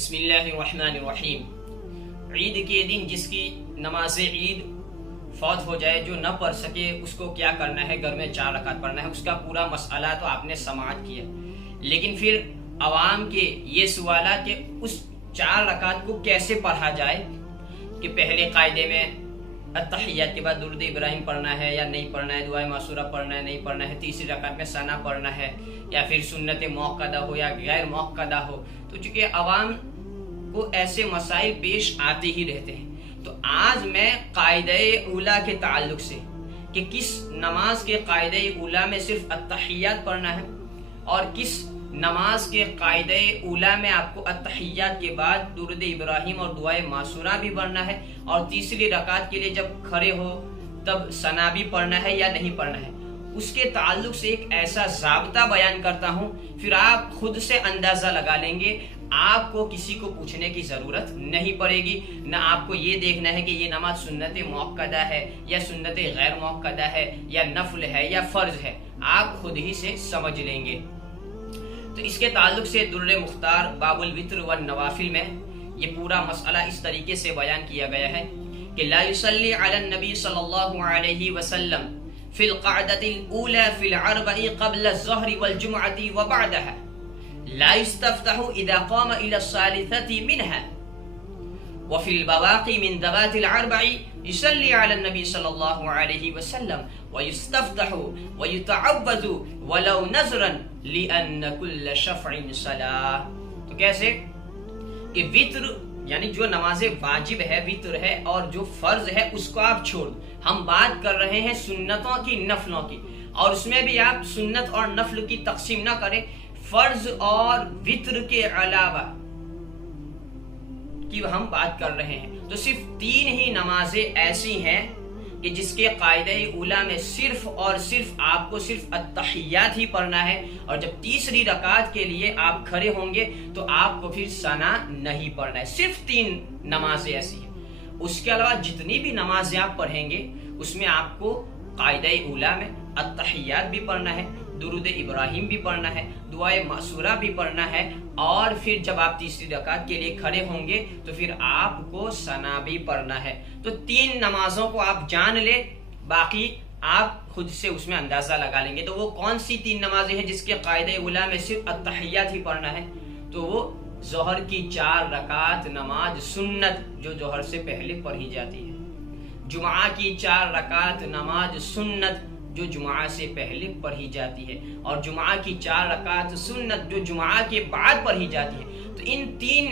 بسم اللہ الرحمن الرحیم۔ عید کے دن جس کی نماز عید فوت ہو جائے، جو نہ پڑھ سکے، اس کو کیا کرنا ہے؟ گھر میں 4 رکعت پڑھنا ہے۔ اس کا پورا مسئلہ تو آپ نے سماعت کیا، لیکن پھر عوام کے یہ سوالات کہ اس 4 رکعت کو کیسے پڑھا جائے، کہ پہلے قاعدے میں التحیات کے بعد درود ابراہیم پڑھنا ہے یا نہیں پڑھنا ہے، دعائے معصورہ پڑھنا ہے نہیں پڑھنا ہے، تیسری رکعت میں ثنا پڑھنا ہے، یا پھر سنت موقدہ ہو یا غیر موقدہ ہو۔ تو چونکہ عوام کو ایسے مسائل پیش آتے ہی رہتے ہیں، تو آج میں قاعدہ اولیٰ کے تعلق سے کہ کس نماز کے قاعدہ اولیٰ میں صرف التحیات پڑھنا ہے، اور کس نماز کے قاعدہ اولیٰ میں آپ کو التحیات کے بعد درود ابراہیم اور دعائے معصورہ بھی پڑھنا ہے، اور تیسری رکعت کے لیے جب کھڑے ہو تب ثنا بھی پڑھنا ہے یا نہیں پڑھنا ہے، اس کے تعلق سے ایک ایسا ضابطہ بیان کرتا ہوں، پھر آپ خود سے اندازہ لگا لیں گے۔ آپ کو کسی کو پوچھنے کی ضرورت نہیں پڑے گی، نہ آپ کو یہ دیکھنا ہے کہ یہ نماز سنت موقدہ ہے یا سنت غیر موقدہ ہے یا نفل ہے یا فرض ہے، آپ خود ہی سے سمجھ لیں گے۔ تو اس کے تعلق سے در مختار باب الوتر والنوافل میں یہ پورا مسئلہ اس طریقے سے بیان کیا گیا ہے کہ لا یصلی علی النبی صلی اللہ علیہ وسلم فی القعدۃ الاولی فی الاربع قبل الظہر والجمعۃ وبعدها، لا يستفتح اذا قام الى الثالثة منها، وفي البواقي من ذوات الاربع يصلي على النبي صلى الله عليه وسلم ويستفتح ويتعوذ ولو نذرا لان كل شفع صلاة۔ تو کیسے کہ وتر یعنی جو نماز واجب ہے وتر ہے، اور جو فرض ہے اس کو آپ چھوڑ دو۔ ہم بات کر رہے ہیں سنتوں کی، نفلوں کی، اور اس میں بھی آپ سنت اور نفل کی تقسیم نہ کریں، فرض اور وتر کے علاوہ کی ہم بات کر رہے ہیں۔ تو صرف 3 ہی نمازیں ایسی ہیں کہ جس کے قاعدہ اولیٰ میں صرف اور صرف آپ کو صرف التحیات ہی پڑھنا ہے، اور جب تیسری رکعت کے لیے آپ کھڑے ہوں گے تو آپ کو پھر ثنا نہیں پڑھنا ہے۔ صرف 3 نمازیں ایسی ہیں۔ اس کے علاوہ جتنی بھی نمازیں آپ پڑھیں گے اس میں آپ کو قاعدہ اولیٰ میں التحیات بھی پڑھنا ہے، درود ابراہیم بھی پڑھنا ہے، دعائے معصورہ بھی پڑھنا ہے، اور پھر جب آپ تیسری رکعت کے لیے کھڑے ہوں گے تو پھر آپ کو ثنا بھی پڑھنا ہے۔ تو 3 نمازوں کو آپ جان لیں، باقی آپ خود سے اس میں اندازہ لگا لیں گے۔ تو وہ کون سی 3 نمازیں ہیں جس کے قاعدہ اولیٰ میں صرف التحیات ہی پڑھنا ہے؟ تو وہ ظہر کی 4 رکعت نماز سنت جو ظہر سے پہلے پڑھی جاتی ہے، جمعہ کی 4 رکعت نماز سنت جو جمعہ سے پہلے پڑھی جاتی ہے، اور جمعہ کی 4 رکعت سنت جو جمعہ کے بعد پڑھی جاتی ہے۔ تو ان 3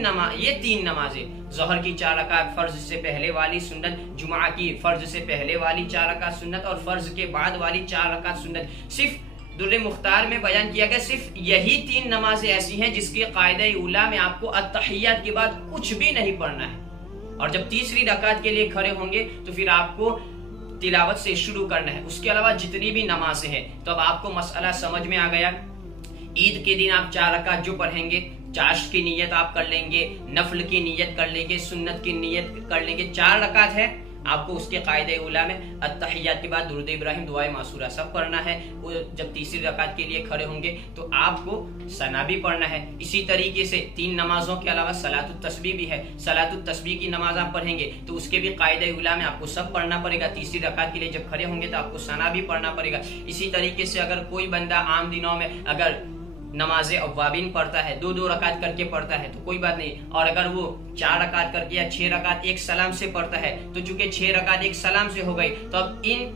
نمازیں ظہر کی 4 رکعت فرض سے پہلے والی سنت، جمعہ کی فرض سے پہلے والی 4 رکعت سنت، اور فرض کے بعد والی 4 رکعت سنت، صرف در مختار میں بیان کیا گیا صرف یہی 3 نمازیں ایسی ہیں جس کے قاعدہ اولیٰ میں آپ کو التحیات کے بعد کچھ بھی نہیں پڑھنا ہے، اور جب تیسری رکعت کے لیے کھڑے ہوں گے تو پھر آپ کو تلاوت سے شروع کرنا ہے۔ اس کے علاوہ جتنی بھی نمازیں ہیں، تو اب آپ کو مسئلہ سمجھ میں آ گیا۔ عید کے دن آپ 4 رکعت جو پڑھیں گے، چاشت کی نیت آپ کر لیں گے، نفل کی نیت کر لیں گے، سنت کی نیت کر لیں گے، 4 رکعت ہے، آپ کو اس کے قاعدہ اولیٰ میں التحیات کے بعد درود ابراہیم دعائے معصورہ سب پڑھنا ہے۔ جب تیسری رکعت کے لیے کھڑے ہوں گے تو آپ کو ثنا بھی پڑھنا ہے۔ اسی طریقے سے 3 نمازوں کے علاوہ صلاۃ التسبیح بھی ہے، صلاۃ التسبیح کی نماز آپ پڑھیں گے تو اس کے بھی قاعدہ اولیٰ میں آپ کو سب پڑھنا پڑے گا۔ تیسری رکعت کے لیے جب کھڑے ہوں گے تو آپ کو ثنا بھی پڑھنا پڑے گا۔ اسی طریقے سے اگر کوئی بندہ عام دنوں میں اگر نماز اوابین پڑھتا ہے، 2 رکعت کر کے پڑھتا ہے تو کوئی بات نہیں، اور اگر وہ 4 رکعت کر کے یا 6 رکعت ایک سلام سے پڑھتا ہے تو چونکہ 6 رکعت ایک سلام سے ہو گئی، تو اب ان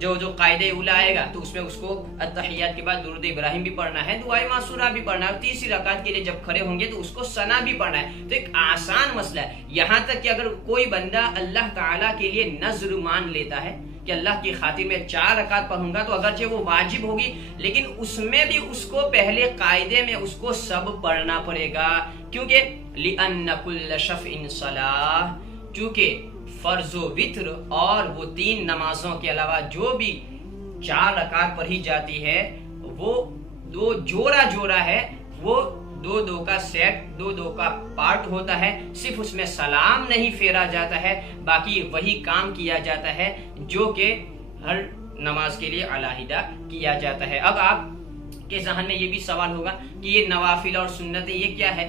جو قاعدہ اولیٰ آئے گا تو اس میں اس کو التحیات کے بعد درود ابراہیم بھی پڑھنا ہے، دعائے معصورہ بھی پڑھنا ہے، اور تیسری رکعت کے لیے جب کھڑے ہوں گے تو اس کو ثنا بھی پڑھنا ہے۔ تو ایک آسان مسئلہ ہے، یہاں تک کہ اگر کوئی بندہ اللہ تعالیٰ کے لیے نذر مان لیتا ہے کہ اللہ کی خاطر میں 4 رکعت پڑھوں گا، تو اگرچہ وہ واجب ہوگی لیکن اس میں بھی اس کو پہلے قاعدے میں اس کو سب پڑھنا پڑے گا، کیونکہ لِأَنَّ كُلَّ شَفْعٍ صَلَاةٌ، چونکہ فرض و وتر اور وہ 3 نمازوں کے علاوہ جو بھی 4 رکعت پڑھی جاتی ہے وہ 2 جوڑا ہے، وہ 2 کا سیٹ، 2 کا پارٹ ہوتا ہے، صرف اس میں سلام نہیں پھیرا جاتا ہے، باقی وہی کام کیا جاتا ہے جو کہ ہر نماز کے لیے علیحدہ کیا جاتا ہے۔ اب آپ کے ذہن میں یہ بھی سوال ہوگا کہ یہ نوافل اور سنتیں یہ کیا ہے؟